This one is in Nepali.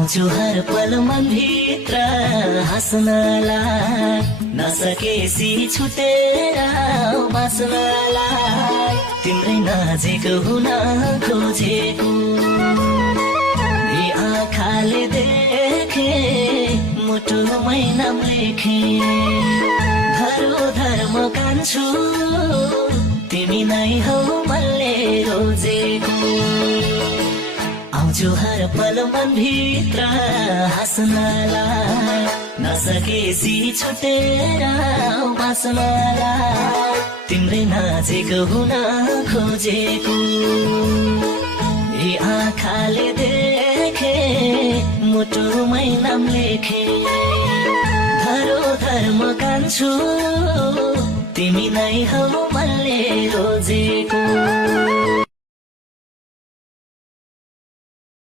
आउँछु हर पल मनभित्र हाँस्नलाई नसकेसी छुटेर बाँच्नलाई तिम्रै नजिक हुन खोजेको यी आँखाले देखे मुटुमै नाम लेखे धरोधर्म कान्छु तिमी नै हौ मैले रोजेको आउँछु हर पल मनभित्र हाँस्नलाई नसकेसी छुटेर बाँच्नलाई तिम्रै नजिक हुन खोजेको यी आँखाले देखे मुटुमै नाम लेखे धरोधर्म कान्छु तिमी नै हौ मैले रोजेको